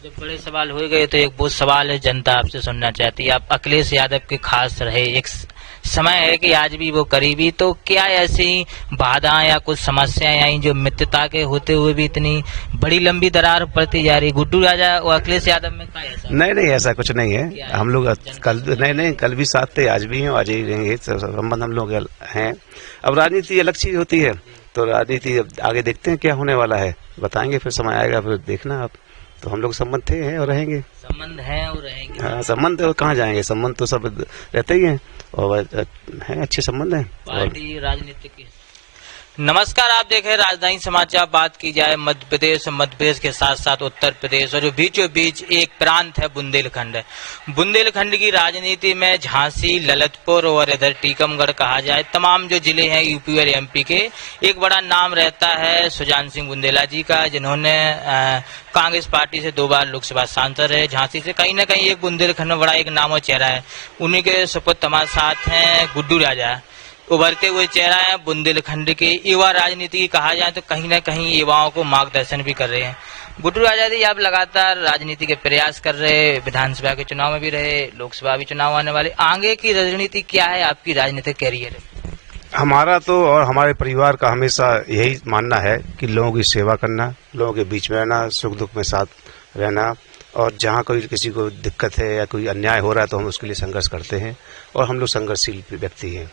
जब बड़े सवाल हो गए तो एक वो सवाल है जनता आपसे सुनना चाहती है। आप अखिलेश यादव के खास रहे, एक समय है कि आज भी वो करीबी, तो क्या ऐसी बाधाएं या कुछ समस्याएं आई जो मित्रता के होते हुए भी इतनी बड़ी लंबी दरार पड़ती जा रही? गुड्डू राजा और अखिलेश यादव में क्या ऐसा? नहीं, ऐसा कुछ नहीं है। हम लोग कल नहीं, कल भी साथ थे, आज भी हैं, आज ही रहेंगे। संबंध हम लोग हैं। अब राजनीति अलग चीज होती है, तो राजनीति आगे देखते हैं क्या होने वाला है, बताएंगे, फिर समय आएगा, फिर देखना आप। तो हम लोग संबंध थे, हैं और रहेंगे। संबंध है और रहेंगे। हाँ, संबंध कहाँ जाएंगे, संबंध तो सब रहते ही हैं और हैं, अच्छे संबंध हैं। पार्टी राजनीति की। नमस्कार, आप देख रहे हैं राजधानी समाचार। बात की जाए मध्य प्रदेश के साथ साथ उत्तर प्रदेश और जो बीचों बीच एक प्रांत है बुंदेलखंड है। बुंदेलखंड की राजनीति में झांसी, ललितपुर और इधर टीकमगढ़ कहा जाए, तमाम जो जिले हैं यूपी और एमपी के, एक बड़ा नाम रहता है सुजान सिंह बुंदेला जी का, जिन्होंने कांग्रेस पार्टी से 2 बार लोकसभा सांसद रहे। झांसी से कहीं न कहीं एक बुंदेलखंड में बड़ा एक नाम और चेहरा है। उन्हीं के सुपुत्र हमारे साथ हैं गुड्डू राजा, उभरते हुए चेहरा है बुंदेलखंड के युवा राजनीति की कहा जाए तो कहीं न कहीं युवाओं को मार्गदर्शन भी कर रहे हैं। गुड्डू राजा जी, आप लगातार राजनीति के प्रयास कर रहे, विधानसभा के चुनाव में भी रहे, लोकसभा भी चुनाव आने वाले, आगे की रणनीति क्या है आपकी राजनीतिक कैरियर है? हमारा तो और हमारे परिवार का हमेशा यही मानना है कि लोगों की सेवा करना, लोगों के बीच में रहना, सुख दुख में साथ रहना, और जहाँ कोई किसी को दिक्कत है या कोई अन्याय हो रहा है तो हम उसके लिए संघर्ष करते हैं, और हम लोग संघर्षशील व्यक्ति हैं।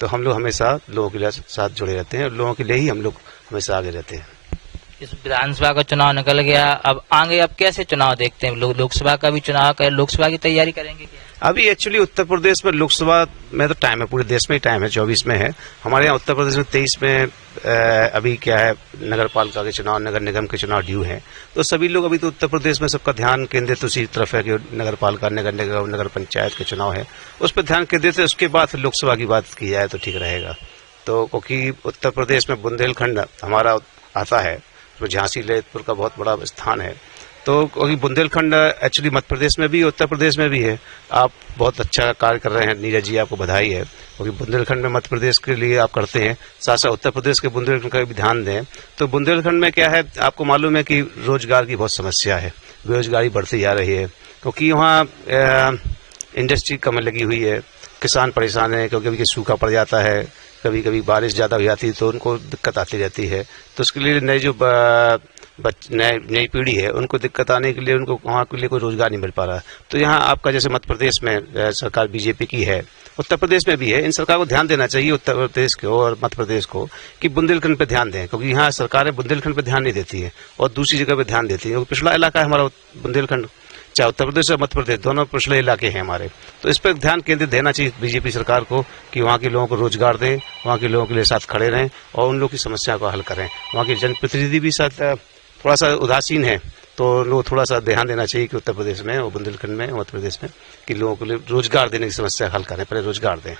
तो हम लोग हमेशा लोगों के साथ जुड़े रहते हैं और लोगों के लिए ही हम लोग हमेशा आगे रहते हैं। इस विधानसभा का चुनाव निकल गया, अब आगे अब कैसे चुनाव देखते हैं? लोकसभा का भी चुनाव कर, लोकसभा की तैयारी करेंगे क्या? अभी एक्चुअली उत्तर प्रदेश में लोकसभा में तो टाइम है, पूरे देश में ही टाइम है, 24 में है। हमारे यहाँ उत्तर प्रदेश में 23 में अभी क्या है, नगर पालिका के चुनाव, नगर निगम के चुनाव ड्यू हैं। तो सभी लोग अभी तो उत्तर प्रदेश में सबका ध्यान केंद्रित उसी तरफ है कि नगर पालिका, नगर निगम, नगर पंचायत के चुनाव है, उस पर ध्यान केंद्रित है। उसके बाद फिर लोकसभा की बात की जाए तो ठीक रहेगा। तो क्योंकि उत्तर प्रदेश में बुंदेलखंड हमारा आता है, तो झांसी ललितपुर का बहुत बड़ा स्थान है। तो क्योंकि बुंदेलखंड एक्चुअली मध्य प्रदेश में भी, उत्तर प्रदेश में भी है। आप बहुत अच्छा कार्य कर रहे हैं नीरज जी, आपको बधाई है, क्योंकि बुंदेलखंड में मध्य प्रदेश के लिए आप करते हैं, साथ साथ उत्तर प्रदेश के बुंदेलखंड का भी ध्यान दें। तो बुंदेलखंड में क्या है, आपको मालूम है कि रोजगार की बहुत समस्या है, बेरोजगारी बढ़ती जा रही है, क्योंकि वहाँ इंडस्ट्री कम लगी हुई है, किसान परेशान है, क्योंकि कभी सूखा पड़ जाता है, कभी कभी बारिश ज़्यादा हो जाती है तो उनको दिक्कत आती रहती है। तो उसके लिए नए जो नई पीढ़ी है, उनको दिक्कत आने के लिए उनको वहाँ के लिए कोई रोजगार नहीं मिल पा रहा। तो यहाँ आपका जैसे मध्य प्रदेश में सरकार बीजेपी की है, उत्तर प्रदेश में भी है, इन सरकार को ध्यान देना चाहिए, उत्तर प्रदेश को और मध्य प्रदेश को, कि बुंदेलखंड पे ध्यान दें, क्योंकि यहाँ सरकारें बुंदेलखंड पे ध्यान नहीं देती है और दूसरी जगह पे ध्यान देती है, क्योंकि पिछड़ा इलाका है हमारा बुंदेलखंड, चाहे उत्तर प्रदेश और मध्य प्रदेश दोनों पिछड़े इलाके हैं हमारे। तो इस पर ध्यान केंद्रित देना चाहिए बीजेपी सरकार को, कि वहाँ के लोगों को रोजगार दें, वहाँ के लोगों के लिए साथ खड़े रहें और उन लोगों की समस्या को हल करें। वहाँ के जनप्रतिनिधि भी साथ थोड़ा सा उदासीन है, तो लोग थोड़ा सा ध्यान देना चाहिए कि उत्तर प्रदेश में और बुंदेलखंड में, मध्य प्रदेश में, कि लोगों को लिए रोजगार देने की समस्या हल करें, पहले रोजगार दें।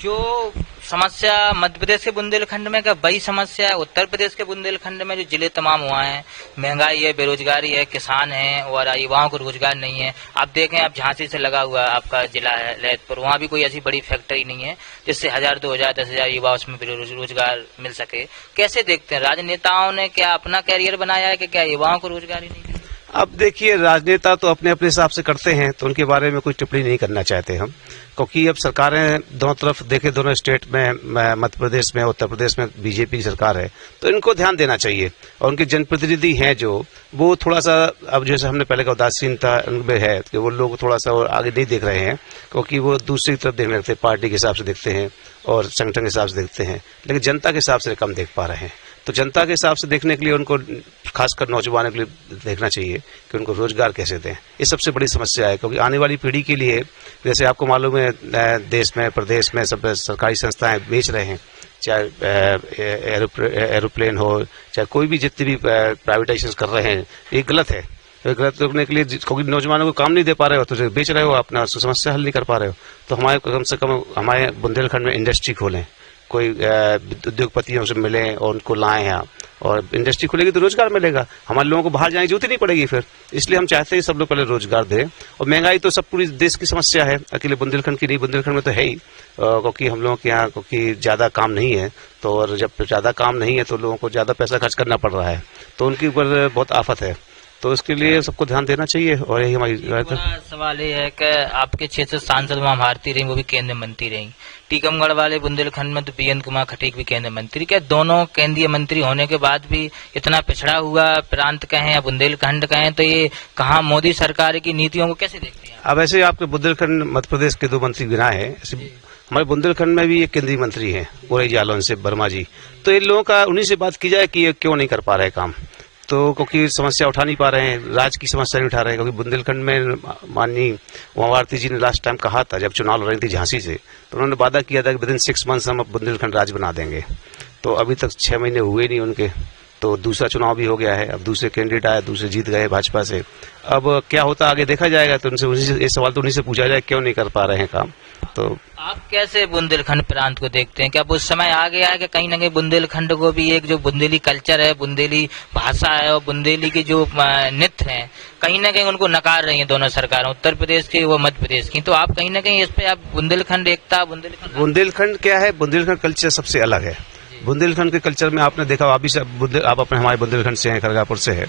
जो समस्या मध्य प्रदेश के बुंदेलखंड में, क्या वही समस्या है उत्तर प्रदेश के बुंदेलखंड में? जो जिले तमाम हुआ है, महंगाई है, बेरोजगारी है, किसान है और युवाओं को रोजगार नहीं है। आप देखें, आप झांसी से लगा हुआ आपका जिला है ललितपुर, वहाँ भी कोई ऐसी बड़ी फैक्ट्री नहीं है जिससे 1000, 2000, 10,000 युवा उसमें रोजगार मिल सके। कैसे देखते हैं, राजनेताओं ने क्या अपना कैरियर बनाया है कि क्या युवाओं को रोजगार ही नहीं? अब देखिए, राजनेता तो अपने अपने हिसाब से करते हैं, तो उनके बारे में कोई टिप्पणी नहीं करना चाहते हम, क्योंकि अब सरकारें दोनों तरफ देखे, दोनों स्टेट में, मध्य प्रदेश में, उत्तर प्रदेश में बीजेपी की सरकार है, तो इनको ध्यान देना चाहिए। और उनके जनप्रतिनिधि हैं जो, वो थोड़ा सा, अब जैसे हमने पहले का उदासीनता उनमें है कि वो लोग थोड़ा सा और आगे नहीं देख रहे हैं, क्योंकि वो दूसरी तरफ देखने लगते हैं, पार्टी के हिसाब से देखते हैं और संगठन के हिसाब से देखते हैं, लेकिन जनता के हिसाब से कम देख पा रहे हैं। तो जनता के हिसाब से देखने के लिए उनको, खासकर नौजवानों के लिए देखना चाहिए कि उनको रोजगार कैसे दें। ये सबसे बड़ी समस्या है, क्योंकि आने वाली पीढ़ी के लिए, जैसे आपको मालूम है, देश में, प्रदेश में सब सरकारी संस्थाएं बेच रहे हैं, चाहे एरोप्लेन हो, चाहे कोई भी, जितनी भी प्राइवेटाइजेशन कर रहे हैं, ये गलत है। तो गलत रोकने के लिए, क्योंकि नौजवानों को काम नहीं दे पा रहे हो तो जो बेच रहे हो अपना, समस्या हल नहीं कर पा रहे हो। तो हमारे कम से कम हमारे बुंदेलखंड में इंडस्ट्री खोलें, कोई उद्योगपतियों से मिलें और उनको लाएं यहाँ, और इंडस्ट्री खुलेगी तो रोजगार मिलेगा, हमारे लोगों को बाहर जाने की जरूरत ही नहीं पड़ेगी फिर। इसलिए हम चाहते हैं सब लोग पहले रोजगार दें। और महंगाई तो सब पूरी देश की समस्या है, अकेले बुंदेलखंड की नहीं, बुंदेलखंड में तो है ही, क्योंकि हम लोगों के यहाँ क्योंकि ज्यादा काम नहीं है, तो और जब ज्यादा काम नहीं है तो लोगों को ज्यादा पैसा खर्च करना पड़ रहा है, तो उनके ऊपर बहुत आफत है। तो इसके लिए सबको ध्यान देना चाहिए और यही हमारी राय था। बड़ा सवाल ये है कि आपके क्षेत्र सांसद वहाँ भारती रही, वो भी केंद्रीय मंत्री रही। टीकमगढ़ वाले बुंदेलखंड में तो बीएन कुमार खटीक भी केंद्रीय मंत्री। क्या दोनों केंद्रीय मंत्री होने के बाद भी इतना पिछड़ा हुआ प्रांत कहें या बुंदेलखंड कहें, तो ये कहाँ मोदी सरकार की नीतियों को कैसे देखते हैं? अब ऐसे आपके बुंदेलखंड मध्य प्रदेश के 2 मंत्री गिनाए हैं, हमारे बुंदेलखंड में भी एक केंद्रीय मंत्री हैं उरई जालौन से वर्मा जी। तो इन लोगों का उन्हीं से बात की जाए कि ये क्यों नहीं कर पा रहे काम, तो क्योंकि समस्या उठा नहीं पा रहे हैं, राज्य की समस्या नहीं उठा रहे हैं। क्योंकि बुंदेलखंड में माननीय उमा भारती जी ने लास्ट टाइम कहा था जब चुनाव लड़ रही थी झांसी से, तो उन्होंने वादा किया था कि विदिन 6 मंथ्स हम बुंदेलखंड राज्य बना देंगे। तो अभी तक 6 महीने हुए नहीं उनके, तो दूसरा चुनाव भी हो गया है। अब दूसरे कैंडिडेट आए, दूसरे जीत गए भाजपा से। अब क्या होता आगे देखा जाएगा। तो उनसे ये सवाल तो उन्हीं से पूछा जाए क्यों नहीं कर पा रहे हैं काम। तो आप कैसे बुंदेलखंड प्रांत को देखते हैं? क्या अब उस समय आ गया है कि कहीं ना कहीं बुंदेलखंड को भी एक जो बुंदेली कल्चर है, बुंदेली भाषा है और बुंदेली की जो नृत्य है, कहीं ना कहीं उनको नकार रही है दोनों सरकारें, उत्तर प्रदेश की व मध्य प्रदेश की। तो आप कहीं ना कहीं इस पे आप बुंदेलखंड एकता, बुंदेलखंड क्या है, बुंदेलखंड कल्चर सबसे अलग है। बुंदेलखंड के कल्चर में आपने देखा, आप अपने हमारे बुंदेलखंड से हैं, खरगापुर से है,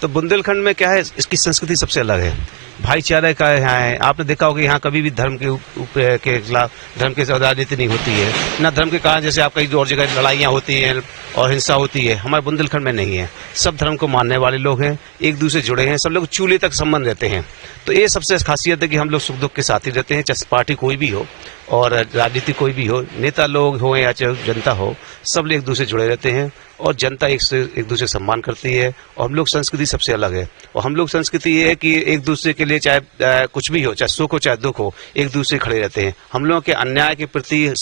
तो बुंदेलखंड में क्या है, इसकी संस्कृति सबसे अलग है, भाईचारे का यहाँ है। आपने देखा होगा यहाँ कभी भी धर्म के खिलाफ, धर्म के राजनीति नहीं होती है, ना धर्म के कारण जैसे आप कई और जगह लड़ाइयाँ होती हैं और हिंसा होती है, हमारे बुंदेलखंड में नहीं है। सब धर्म को मानने वाले लोग हैं, एक दूसरे जुड़े हैं, सब लोग चूल्हे तक संबंध रहते हैं। तो ये सबसे खासियत है कि हम लोग सुख दुख के साथ ही रहते हैं, चाहे पार्टी कोई भी हो और राजनीति कोई भी हो, नेता लोग हो या चाहे जनता हो, सब लोग एक दूसरे जुड़े रहते हैं और जनता एक दूसरे सम्मान करती है। और हम लोग संस्कृति सबसे अलग है, और हम लोग संस्कृति ये है कि एक दूसरे के लिए चाहे कुछ भी हो, चाहे सुख हो चाहे दुख हो, एक दूसरे खड़े रहते हैं। हम लोगों के अन्याय के प्रति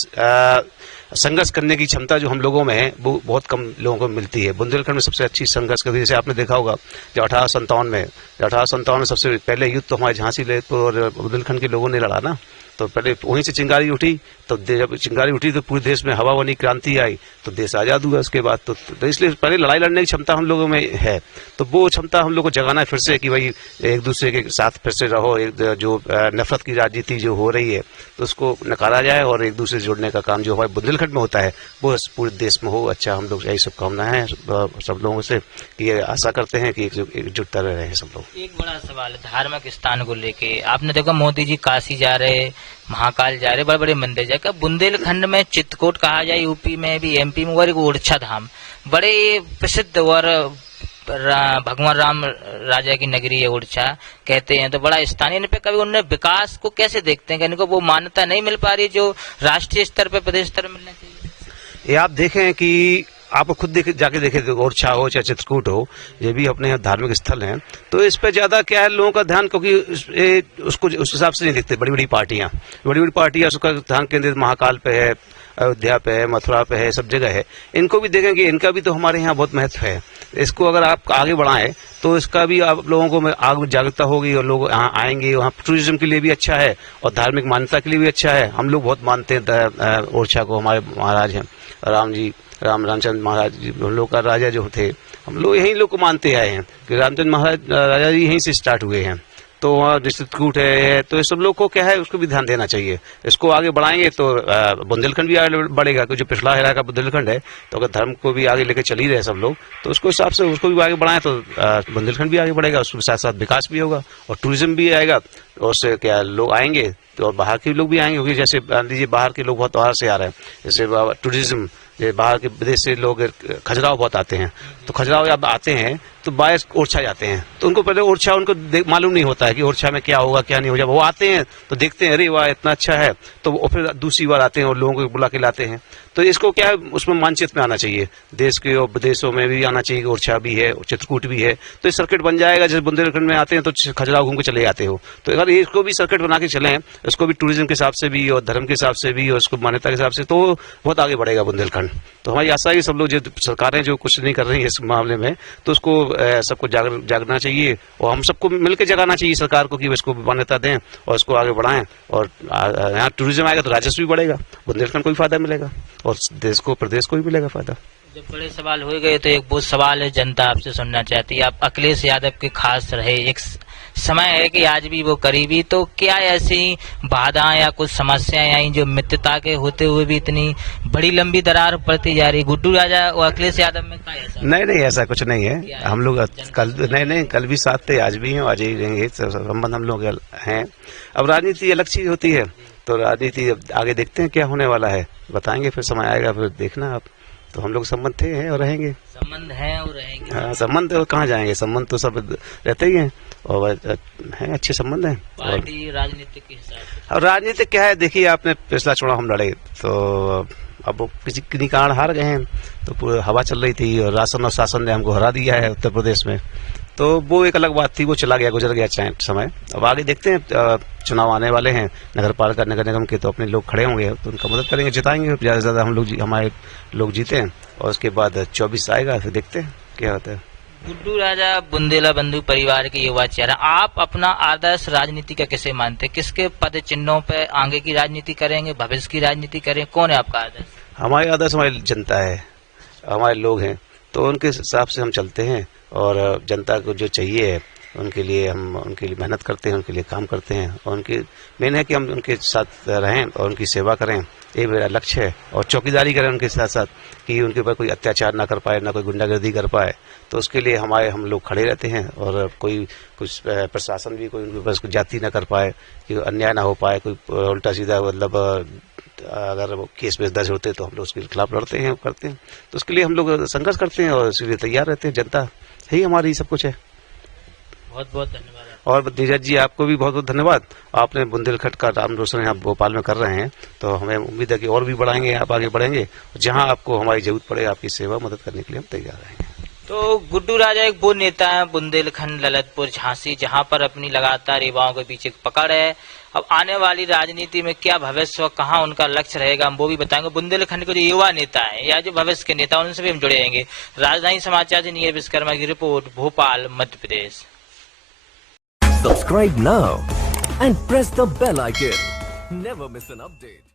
संघर्ष करने की क्षमता जो हम लोगों में है वो बहुत कम लोगों को मिलती है। बुंदेलखंड में सबसे अच्छी संघर्ष करती है। जैसे आपने देखा होगा जब 1857 में सबसे पहले युद्ध तो हमारे झांसी और बुंदेलखंड के लोगों ने लड़ा ना, तो पहले वहीं से चिंगारी उठी, तो जब चिंगारी उठी तो पूरे देश में हवा बनी, क्रांति आई, तो देश आजाद हुआ उसके बाद। तो इसलिए पहले लड़ाई लड़ने की क्षमता हम लोगों में है, तो वो क्षमता हम लोग को जगाना है फिर से कि भाई एक दूसरे के साथ फिर से रहो। जो नफरत की राजनीति जो हो रही है तो उसको नकारा जाए और एक दूसरे से जुड़ने का काम जो हमारे बुंदेलखंड में होता है वो पूरे देश में हो। अच्छा, हम लोग यही शुभकामना है सब लोगों से कि ये आशा करते हैं कि एकजुटता रहे हैं सब लोग। एक बड़ा सवाल है धार्मिक स्थान को लेके, आपने देखा मोदी जी काशी जा रहे, महाकाल जा रहे, बड़े बड़े मंदिर जाए। क्या बुंदेलखंड में चित्रकूट कहा जाए, यूपी में भी, एमपी में, और ओरछा धाम बड़े प्रसिद्ध और भगवान राम राजा की नगरी है ओरछा कहते हैं, तो बड़ा स्थानीय। इन पे कभी उन्हें विकास को कैसे देखते हैं? इनको वो मान्यता नहीं मिल पा रही जो राष्ट्रीय स्तर पे, प्रदेश स्तर पर मिलना चाहिए। ये आप देखें कि आप खुद जाके देखे ओरछा हो चाहे चित्रकूट हो, ये भी अपने धार्मिक स्थल हैं, तो इस पे ज्यादा क्या है लोगों का ध्यान, क्योंकि उसको उस हिसाब से नहीं देखते। बड़ी बड़ी पार्टियां उसका ध्यान केंद्रित महाकाल पे है, अयोध्या पे है, मथुरा पे है, सब जगह है। इनको भी देखेंगे, इनका भी तो हमारे यहाँ बहुत महत्व है। इसको अगर आप आगे बढ़ाएं तो इसका भी आप लोगों को में आगे जागरूकता होगी और लोग यहाँ आएंगे। वहाँ टूरिज्म के लिए भी अच्छा है और धार्मिक मान्यता के लिए भी अच्छा है। हम लोग बहुत मानते हैं ओरछा को, हमारे महाराज हैं रामचंद्र महाराज जी, हम लोग का राजा जो थे, हम लोग यही लोग को मानते आए हैं कि रामचंद्र महाराज राजा जी यहीं से स्टार्ट हुए हैं। तो वहाँ चित्रकूट है, तो ये सब लोग को क्या है उसको भी ध्यान देना चाहिए। इसको आगे बढ़ाएंगे तो बुंदेलखंड भी आगे बढ़ेगा, क्योंकि जो पिछड़ा हिरा का बुंदेलखंड है, तो अगर धर्म को भी आगे लेके चल ही रहे सब लोग, तो उसको हिसाब से उसको भी आगे बढ़ाएं तो बुंदेलखंड भी आगे बढ़ेगा, उसके साथ साथ विकास भी होगा और टूरिज्म भी आएगा। और उससे क्या लोग आएंगे तो और बाहर के लोग भी आएंगे, क्योंकि जैसे मान लीजिए बाहर के लोग बहुत बाहर से आ रहे हैं, जैसे टूरिज्म, बाहर के विदेश से लोग खजुराहो बहुत आते हैं, तो खजुराहो जब आते हैं तो बाय ओरछा जाते हैं, तो उनको पहले ओरछा उनको मालूम नहीं होता है कि ओरछा में क्या होगा क्या नहीं होगा। वो आते हैं तो देखते हैं अरे वाह इतना अच्छा है, तो वो फिर दूसरी बार आते हैं और लोगों को बुला के लाते हैं। तो इसको क्या है उसमें मानचित्र में आना चाहिए, देश के और विदेशों में भी आना चाहिए। ओरछा भी है, चित्रकूट भी है, तो ये सर्किट बन जाएगा। जैसे बुंदेलखंड में आते हैं तो खजुराहो घूम के चले जाते हो, तो अगर इसको भी सर्किट बना के चलें, इसको भी टूरिज्म के हिसाब से भी और धर्म के हिसाब से भी और उसको मान्यता के हिसाब से, तो बहुत आगे बढ़ेगा बुंदेलखंड। तो हमारी आशा है कि सब लोग जो सरकारें जो कुछ नहीं कर रही है इस मामले में, तो उसको सबको जागना चाहिए और हम सबको मिलकर जगाना चाहिए सरकार को कि इसको मान्यता दें और इसको आगे बढ़ाएं। और यहाँ टूरिज्म आएगा तो राजस्व भी बढ़ेगा, बुंदेलखंड को भी फायदा मिलेगा और देश को, प्रदेश को भी मिलेगा फायदा। जब बड़े सवाल हो गए तो एक वो सवाल है जनता आपसे सुनना चाहती है। आप अखिलेश यादव के खास रहे, एक समय है कि आज भी वो करीबी, तो क्या ऐसी बाधाएं या कुछ समस्याएं आई जो मित्रता के होते हुए भी इतनी बड़ी लंबी दरार पड़ती जा रही? गुड्डू राजा और अखिलेश यादव में क्या ऐसा? नहीं ऐसा कुछ नहीं है। क्या हम लोग कल नहीं कल भी साथ थे, आज भी हैं, आज ही रहेंगे। संबंध हम लोग हैं। अब राजनीति अलग चीज होती है, तो राजनीति अब आगे देखते हैं क्या होने वाला है, बताएंगे, फिर समय आएगा फिर देखना आप। तो हम लोग संबंध थे हैं और रहेंगे। संबंध है और रहेंगे। हाँ, संबंध और कहाँ जाएंगे, संबंध तो सब रहते ही हैं और हैं, अच्छे संबंध हैं। पार्टी राजनीति के हिसाब से और राजनीति क्या है, देखिए आपने पिछला चुनाव हम लड़े तो अब वो किसी कारण हार गए हैं, तो पूरी हवा चल रही थी और राशन और शासन ने हमको हरा दिया है उत्तर प्रदेश में। तो वो एक अलग बात थी, वो चला गया, गुजर गया समय। अब आगे देखते हैं, चुनाव आने वाले हैं नगर पालिका नगर निगम के, तो अपने लोग खड़े होंगे तो उनका मदद करेंगे, जिताएंगे ज्यादा से ज्यादा हम लोग, हमारे लोग जीते हैं। और उसके बाद 24 आएगा, फिर देखते हैं क्या होता है। गुड्डू राजा बुंदेला बंधु परिवार के युवा चेहरा, आप अपना आदर्श राजनीति का किसे मानते हैं? किसके पद चिन्हों पे आगे की राजनीति करेंगे, भविष्य की राजनीति करें? कौन है आपका आदर्श? हमारे आदर्श हमारी जनता है, हमारे लोग हैं, तो उनके हिसाब से हम चलते हैं और जनता को जो चाहिए है उनके लिए हम उनके लिए मेहनत करते हैं, उनके लिए काम करते हैं। और उनके मेन है कि हम उनके साथ रहें और उनकी सेवा करें, ये मेरा लक्ष्य है। और चौकीदारी करें उनके साथ साथ कि उनके ऊपर कोई अत्याचार ना कर पाए, ना कोई गुंडागर्दी कर पाए। तो उसके लिए हम लोग खड़े रहते हैं और कोई कुछ प्रशासन भी कोई उनके ऊपर जाति ना कर पाए, कि अन्याय ना हो पाए, कोई उल्टा सीधा मतलब अगर वो केस में दर्ज होते तो हम लोग उसके खिलाफ लड़ते हैं, करते हैं। तो उसके लिए हम लोग संघर्ष करते हैं और इसके लिए तैयार रहते हैं। जनता ही हमारी सब कुछ है। बहुत बहुत धन्यवाद। और नीरज जी आपको भी बहुत बहुत धन्यवाद। आपने बुंदेलखंड का नाम रोशन आप भोपाल में कर रहे हैं, तो हमें उम्मीद है कि और भी बढ़ाएंगे, आप आगे बढ़ेंगे। जहां आपको हमारी जरूरत पड़े आपकी सेवा मदद करने के लिए हम तैयार रहेंगे। तो गुड्डू राजा एक वो नेता है बुंदेलखंड, ललितपुर, झांसी, जहां पर अपनी लगातार युवाओं के पीछे पकड़ है। अब आने वाली राजनीति में क्या भविष्य और कहां उनका लक्ष्य रहेगा हम वो भी बताएंगे। बुंदेलखंड के जो युवा नेता है या जो भविष्य के नेता, उनसे भी हम जुड़े रहेंगे। राजधानी समाचार से नीरज विश्वकर्मा की report, Bhopal, Madhya Pradesh. Subscribe now and press the bell icon. Never miss an update.